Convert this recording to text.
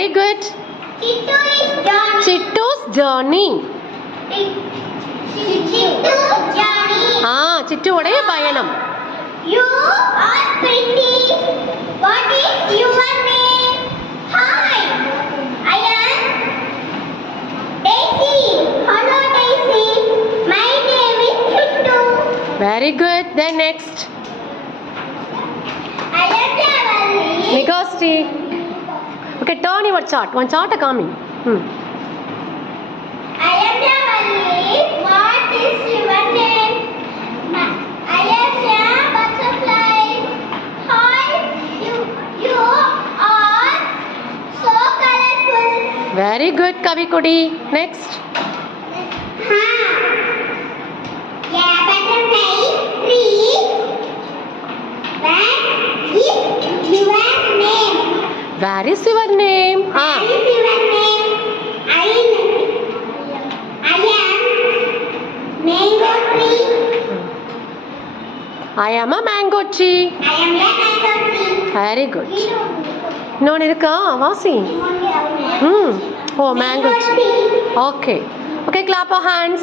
Very good. Chittu is Johnny. Chittu's journey. Chittu's Johnny. ചിറ്റുവിടെ പയണം. You are pretty. What is your name? Hi, I am Daisy. Hello Daisy. My name is Chittu. Very good. Then next. I am Lavali. Nigosti. Okay, turn your chart. One chart coming. I am Lavali. What is your name? I am a butterfly. Hi, you are so colorful. Very good, Kavikudi. Next. Yeah, butterfly tree. What is your name? Where is your name? What is your name? I am mango tree. I am a mango tree. I am a mango tree. Very good. இன்னொன்று இருக்கா வாசி. Oh, mango tree. Okay. Okay, clap your hands.